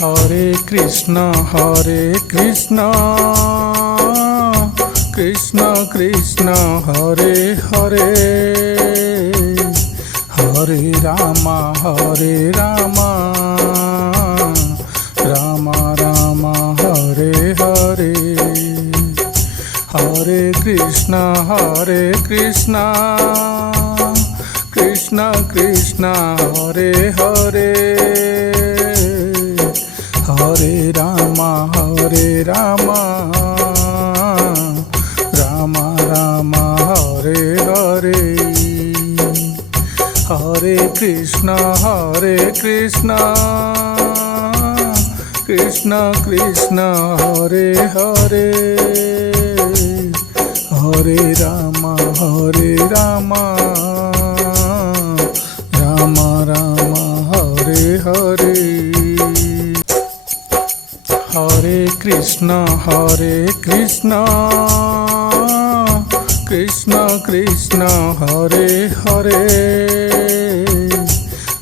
Hare Krishna Krishna Krishna Hare Hare, Hare Ram Ram Ram Hare Hare. Hare Krishna Krishna Krishna Hare Hare, Hare Ram Ram Ram Hare Hare. Hare Krishna Krishna Krishna Hare Hare, Hare Ram Ram Ram Hare Hare. Hare Krishna Krishna Krishna Hare Hare,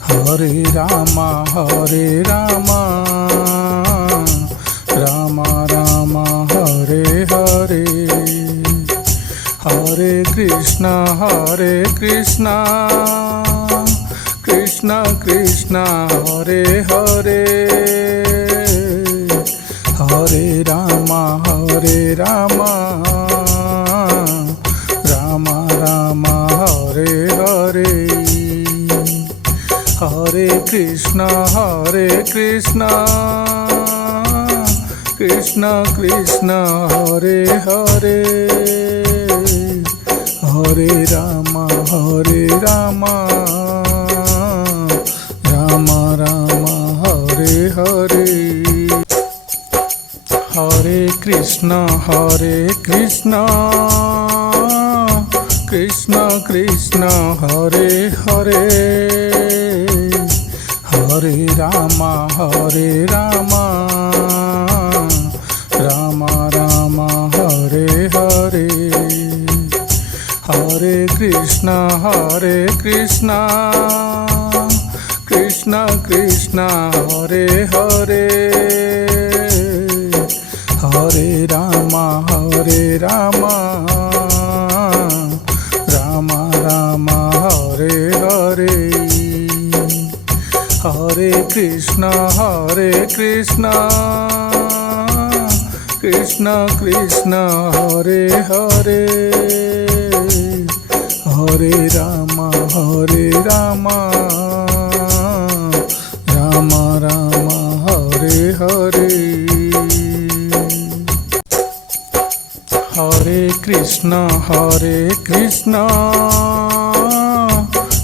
Hare Ram Ram Ram Hare Hare. Hare Krishna Krishna Krishna Hare Hare, Hare Ram Ram Ram Hare Hare. Hare Krishna Krishna Krishna Hare Hare, Hare Ram Ram Ram Hare Hare. Hare Krishna Krishna Krishna Hare Hare, Hare Ram Ram Ram Hare Hare. Hare Krishna Krishna Krishna Hare Hare, Hare Ram Ram Ram Hare Hare. Hare Krishna Krishna Krishna Hare Hare, Hare Ram Ram Ram Hare Hare. Hare Krishna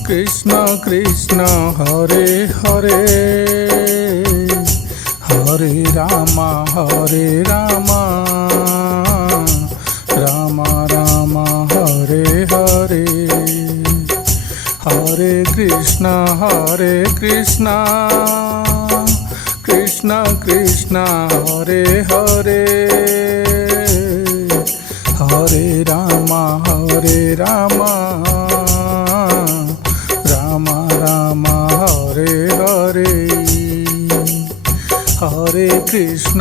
Krishna Krishna Hare Hare, Hare Ram Ram Ram Hare Hare. Hare Krishna Krishna Krishna Hare Hare, Hare Ram Ram Ram Hare Hare. Hare Krishna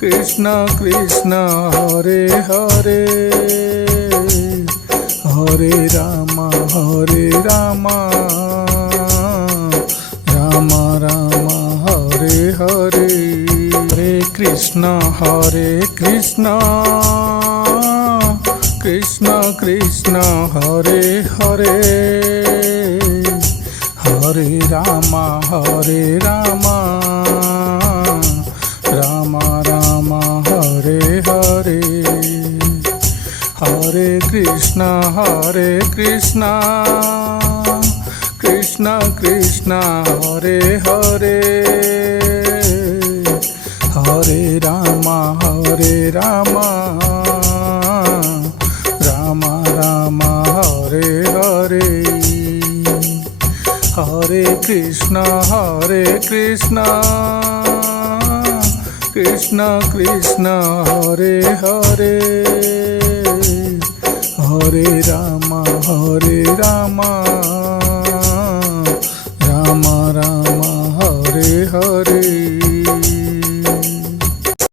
Krishna Krishna Hare Hare, Hare Ram Ram Ram Hare Hare. Hare Krishna Krishna Krishna Hare Hare, Hare Ram Ram Ram Hare Hare. Hare Krishna Krishna Krishna Hare Hare, Hare Ram Ram Ram Hare Hare. Hare Krishna Krishna Krishna Hare Hare, Hare Ram Ram Hare Hare